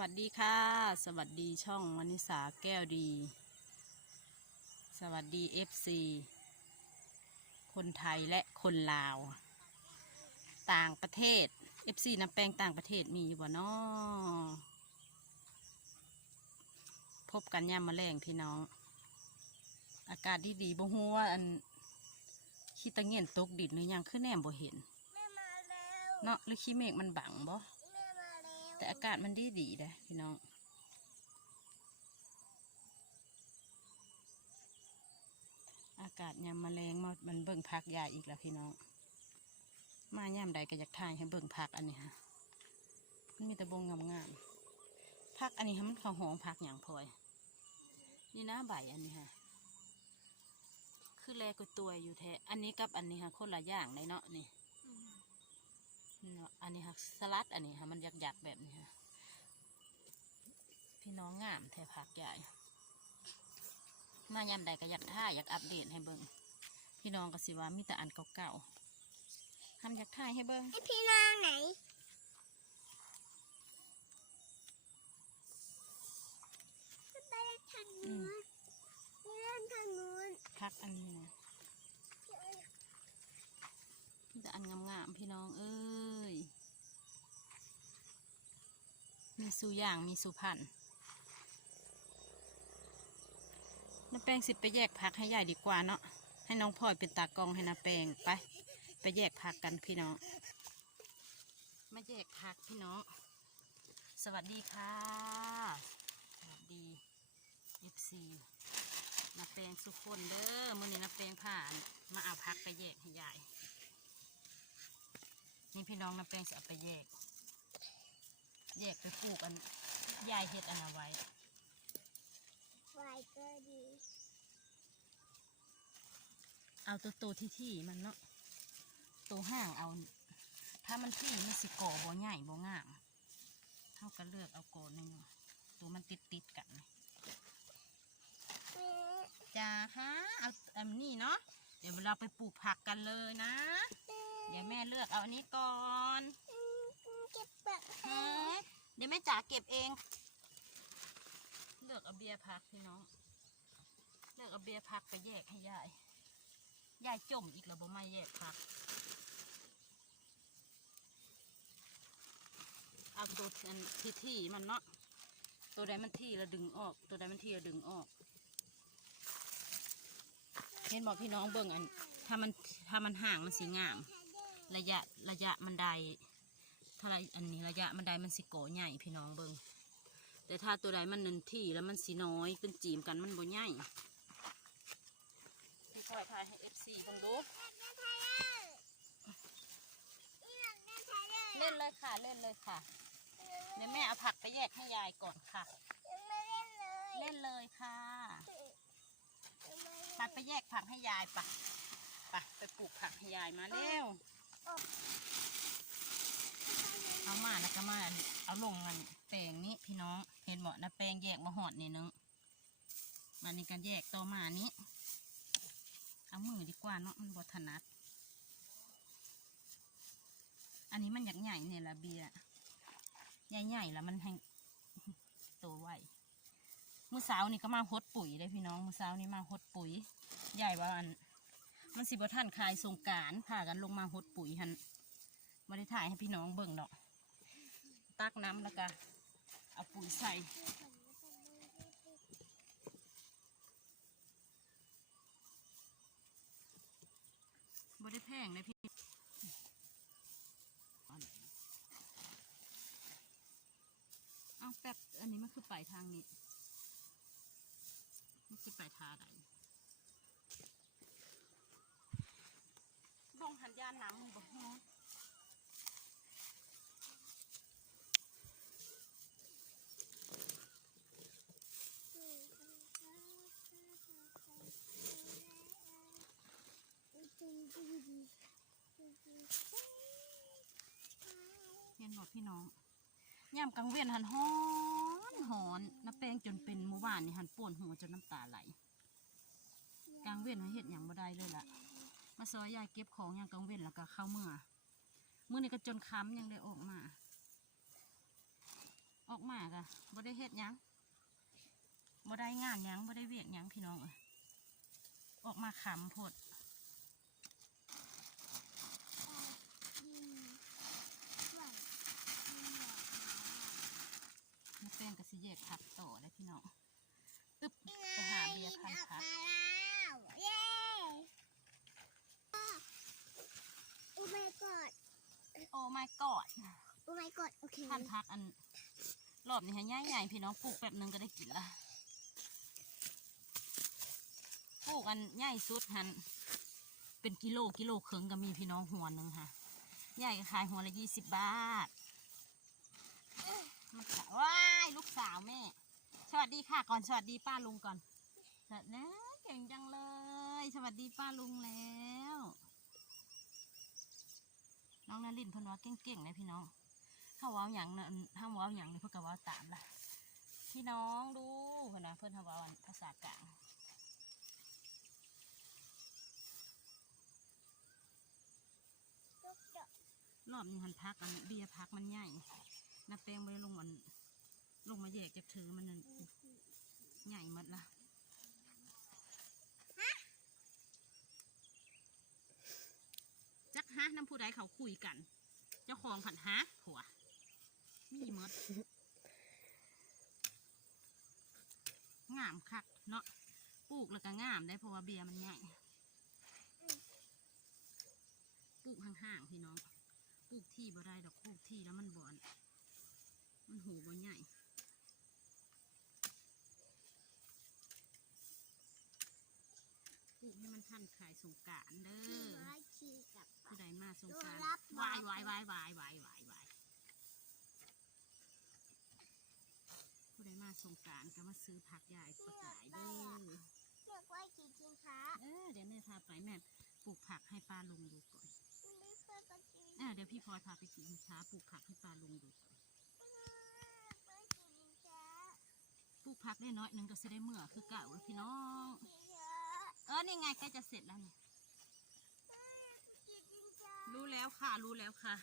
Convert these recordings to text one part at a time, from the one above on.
วัสดีค่ะ สวัสดีช่องวนิสาแก้วดี สวัสดีเอฟซีคนไทยและคนลาว ต่างประเทศเอฟซีน้ำแป้งต่างประเทศมีอยู่บ่นอพบกันย่ามมาแรงพี่น้อง อากาศดีดีๆบ่ฮู้ว่าอันขี้ตะเงียนตกดินหรือยังคือแนมบ่เห็นแม่มาแล้วเนาะหรือขี้เมฆมันบังบ่ แต่อากาศมันดีดีเลยพี่น้องอากาศยามมาแรงมามันเบิ่งพักยาอีกแล้วพี่น้อง มาย่ามใดก็อยากถ่ายให้เบิ่งพักอันนี้ฮะมันมีแต่บงงามๆพักอันนี้ฮะมันเขาหองพักอย่างพลอย นี่นะใบอันนี้ฮะคือแลกตัวอยู่แท้อันนี้กับอันนี้ฮะคนละอย่างเลยเนาะนี่ อันนี้ค่ะสลัดอันนี้ค่ะมันหยักๆแบบนี้ค่ะพี่น้องงามแทผักใหญ่ มายามใดก็อยากท่ายอยากอัปเดตให้เบิ่งพี่น้องก็สิว่ามีแต่อันเก่าๆทำอยากท่ายให้เบิ่งไอพี่นางไหนไปทางนู้นนี่เล่นทางนู้นพักอันนี้นะมีแต่อันงามๆพี่น้องเอ้ยมี สู่อย่างมีสูพันธุ์น้าแป้งสิไปแยกผักให้ใหญ่ดีกว่าเนาะ ให้น้องพลอยเป็นตากองให้น้าแป้งไป ไปแยกผักกันพี่น้อง มาแยกผักพี่น้อง สวัสดีค่ะ สวัสดีเอฟซีนาแปลงสุกคนเด้อมื่อนี้นาแปลงผ่าน มาเอาผักไปแยกให้ยายนี่พี่น้องนาแปลงจะเอาไปแยก แยกไปปลูกอันยายเฮ็ดอันเอาไว้ไวก็ดีเอาตัวโตที่ที่มันเนาะตัวห่างเอา ถ้ามันที่มันสิก่อบ่ใหญ่บ่งามเท่ากันเลือกเอาโกนหนึ่งตัวมันติดติดๆกันแม่จ้าค่ะเอาอันนี้เนาะเดี๋ยวเราไปปลูกผักกันเลยนะ เดี๋ยวแม่เลือกเอาอันนี้ก่อนอืม เก็บเปลือกฮะเดี๋ยวแม่จ๋าเก็บเอง เลือกเอาเบียร์ผักพี่น้อง เลือกเอาเบียร์ผักไปแยกให้ยาย ยายจมอีกแล้วบ่มาแยกผัก เอาตัวอันที่ที่มันเนาะ ตัวใดมันที่เราดึงออก ตัวใดมันที่เราดึงออก เห็นบอกพี่น้องเบิ่งอัน ถ้ามันถ้ามันห่างมันสีงาม ระยะระยะมันได ถ้ารอันนี้ระยะมันได้มันสิโกใหญ่พี่น้องเบิ่งแต่ถ้าตัวใดมันนันที่แล้วมันสีน้อยเป็นจีมกันมันบ่ใหญ่พี่คอยพายให้เอฟซีบังดูเล่นเลยค่ะ เล่นเลยค่ะเดี๋ยวแม่เอาผักไปแยกให้ยายก่อนค่ะยังไม่เล่นเลยเล่นเลยค่ะยังไปแยกผักให้ยายปะไปไปปลูกผักให้ยายมาเร็ว เอามาแล้วก็มาเอาลงกันแปลงนี้พี่น้องเห็นบอกนะแปลงแยกมาหอดนี่นึงมาในการแยกต่อมานี้เอามือดีกว่าเนาะมันบถนัด อันนี้มันอยากใหญ่เนี่ยละเบียใหญ่ๆแล้วมันแห้งโตไวเมื่อเช้านี่ก็มาหดปุ๋ยเลยพี่น้องเมื่อเช้านี้มาหดปุ๋ย ใหญ่ว่าอัน มันสิบท่านคลายสงการพากันลงมาหดปุ๋ยหันไม่ได้ถ่ายให้พี่น้องเบิ่งดอก ตักน้ำแล้วก็เอาปุ๋ยใส่บ่ได้แพงเลยพี่เอาแป๊บอันนี้มันคือปลายทางนี้มันคือปลายทางไหนบ้องหันยานน้ำบ้อง เห็นบอกพี่น้องย่ำกลางเวียนหันหอนหอนน้ำแป้งจนเป็นหมู่บ้านนี่หันป่วนหัวจนน้ำตาไหลกลางเวียนเห็ดอย่างบ่ได้เลยล่ะ มาซอยยายเก็บของอย่างกลางเวียนแล้วก็เข้าเมื่อเมื่อนี้ก็จนค้ำยังได้ออกมา ออกมากะบ่ได้เฮ็ดยังบ่ได้งานยังบ่ได้เวียกยังพี่น้องเอ้ยออกมาขำพด อืมส่วนอืม น้าแป้งก็สิแยกผักต่อเลยพี่น้องอึ๊บไปหาเบียร์พันพัก มาแล้วเย้โอ้ my god โอ้ my god โอ้ my god โอเคพันพักอันรอบนี้ฮะใหญ่ๆพี่น้องปลูกแป๊บนึงก็ได้กินละปลูกอันใหญ่สุดหันเป็นกิโลกิโลครึ่งก็มีพี่น้องหัวหนึ่งค่ะใหญ่ก็ขายหัวละยี่สิบบาทมันขายว้ายลูกสาวแม่สวัสดีค่ะก่อนสวัสดีป้าลุงก่อนสวัสดีเก่งจังเลย สวัสดีป้าลุงแล้ว น้องนารินพนวเก่งๆนะพี่น้อง ถ้าว้าอย่างนั้นถ้าเว้าอย่างนี้เพื่อกว้าตามล่ะพี่น้องดูเพื่อนนะเพื่อนทำว้าอันภาษากลางรอบนี้หันพักอันเบียร์พักมันใหญ่น้าแป้งไปลงอันลงมาแยกจากถือมันนั่นใหญ่หมดละจักฮะน้ำผู้ใดเขาคุยกัน เจ้าของผันฮะผัว มีหมดงามคักเนาะปลูกแล้วก็งามได้เพราะว่าเบียร์มันใหญ่ปลูกห่างๆพี่น้องปลูกที่บ่ได้ดอกปลูกที่แล้วมันบอน มันหูบ่ใหญ่ปลูกให้มันทันขายสงการเด้อ มาขี่กับ ผู้ใดมาสงกราร รับ วายวายวายวายวายวายวายผู้ใดมา สงกรารก็มาซื้อผักใหญ่ประกายเด้อเรียกว่าขี่ชิงช้าเออเดี๋ยวแม่พาไปแม่ปลูกผักให้ป้าลุงดูก่อนไม่เคยไปขี่อ่าเดี๋ยวพี่พลอยพาไปกินช้าปลูกผักให้ป้าลุงดูก่อนไปขี่ชิงช้าปลูกผักได้น้อยหนึ่งก็จะได้เมื่อคือเก่าแล้วพี่น้องขี่ช้าเออนี่ไงใกล้จะเสร็จแล้วนี่ขี่ชิงช้ารู้แล้วค่ะรู้แล้วค่ะ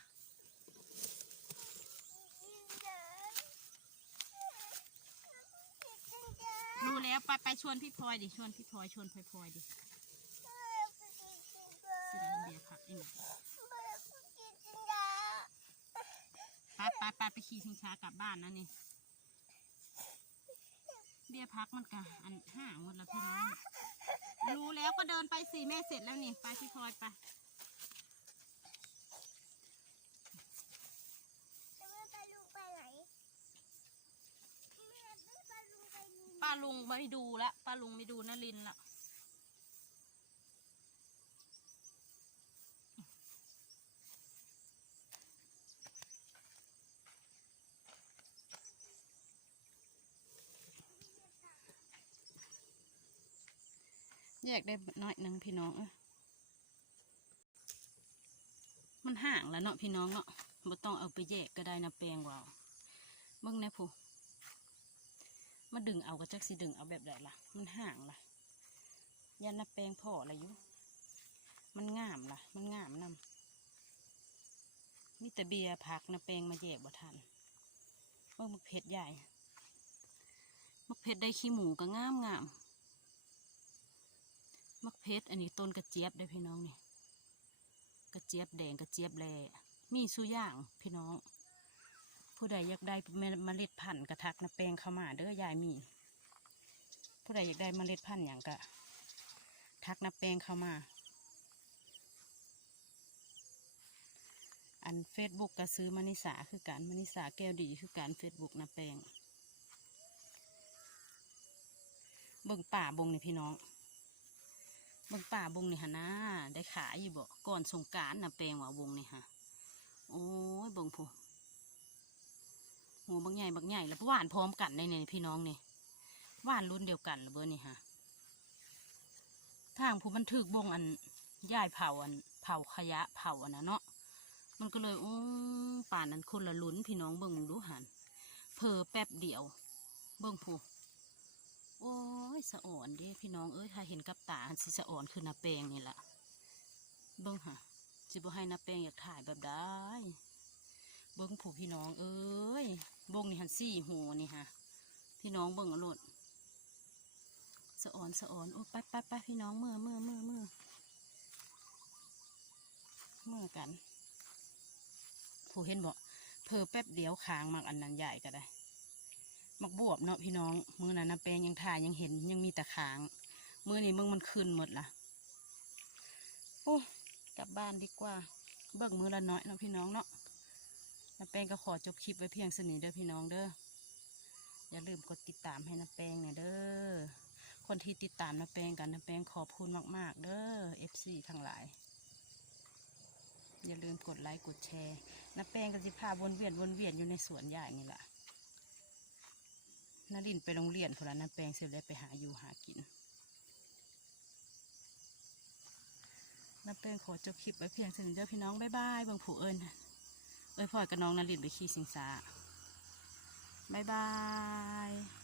ขี่ชิงช้าขี่ชิงช้า รู้ แล้วไปไปชวนพี่พลอยดิชวนพี่พลอยชวนพลอยพลอยดิไปขี่ชิงช้าสิได้เบียร์ผักเองไปขี่ชิงช้าไปไปไปไปขี่ชิงช้ากลับบ้านนะนี่เบียร์พักมันกะอันห่างหมดแล้วพี่น้องรู้แล้วก็เดินไปสิแม่เสร็จแล้วนี่ไปพี่พลอยไป จะไม่ไปลุงไปไหนไม่ไม่ไปลุงไปลุง ป้าลุงไม่ดูละป้าลุงไม่ดูนลินละแยกได้น้อยหนึ่งพี่น้องเอ้ยมันห่างแล้วเนาะพี่น้องเนาะบ่ต้องเอาไปแยกก็ได้นะแปลงว่าเบิ่งน่ผู้ มาดึงเอากระจักสิดึงเอาแบบใดล่ะ มันห่างล่ะยันนับแปลงพ่ออะไรอยู่มันงามล่ะ มันงามนำมีแต่เบียร์ผักนะแปลงมาแยกบ่ทันมักเผ็ดใหญ่มักเผ็ดได้ขี้หมูก็งามงามมักเผ็ดอันนี้ต้นกระเจี๊ยบได้พี่น้องนี่ กระเจี๊ยบแดงกระเจี๊ยบแลมีสุอย่างพี่น้อง ผู้ใดอยากได้เมล็ดพันธุ์กระทักนะแปลงเข้ามาเด้อยายมี ผู้ใดอยากได้เมล็ดพันธุ์อย่างกะทักนะแปลงเข้ามา อันเฟซบุ๊กก็ซื้อมานิสาคือการมานิสาแก้วดีคือการเฟซบุ๊กนะแปลงเบิ่งป่าบงนี่พี่น้องเบิ่งป่าบงนี่ฮะนะได้ขายอยู่บ่ก่อนสงการนะแปลงว่าบงนี่ฮะโอ้ยบ่งผู้ หมูบางใหญ่บางใหญ่แล้วหวานพร้อมกันในเนี่ยพี่น้องนี่หวานรุ่นเดียวกันระเบอร์นี่ฮะทางผู้บันทึกบงอันย่ายเผาอันเผาขยะเผาอันนะเนาะมันก็เลยโอ้ป่านนั้นคนละลุ้นพี่น้องเบิ่งมึงดูหันเพอแป๊บเดียว เบิ่งผู้โอ้ยสะอ่อนเด้พี่น้องเอ้ยถ้าเห็นกับตาสิสะอ่อนคือนาแปลงนี่แหละเบิ่งฮะสิบ่ให้นาแปลงอยากถ่ายแบบได้ เบิ้งผูพี่น้องเอ้ย บงนี่หันสี่หูนี่ฮะพี่น้องเบิ้งอาโลดสะออนสะออนโอ้ไปไปไปพี่น้องเมื่อเมื่อเมื่อเมื่อเมื่อกันผู้เห็นบอกเพอแป๊บเดียวค้างมักอันนั้นใหญ่ก็ได้ มักบวบเนาะพี่น้องมือนั้นนะแปลงยังถ่ายยังเห็นยังมีแต่ค้างมือนี้มึงมันขึ้นหมดละโอ้กลับบ้านดีกว่า เบิกมือละน้อยเนาะพี่น้องเนาะ น้าแป้งก็ขอจบคลิปไว้เพียงสนิทเด้อพี่น้องเด้อ อย่าลืมกดติดตามให้น้าแป้งหน่อยเด้อ คนที่ติดตามน้าแป้งกันน้าแป้งขอบคุณมาก ๆ เด้อ FC ทั้งหลาย อย่าลืมกดไลค์กดแชร์น้าแป้งก็สิพาวนเวียนวนเวียนอยู่ในสวนใหญ่นี่แหละนารินไปโรงเรียนพอละน้าแป้งเสร็จแล้วไปหาอยู่หากินน้าแป้งขอจบคลิปไว้เพียงเท่านี้เด้อพี่น้องบ๊ายบายบางผู้เอิญ เอ้ยพ่อยกับน้องนารินไปขี่สิงสาบายบาย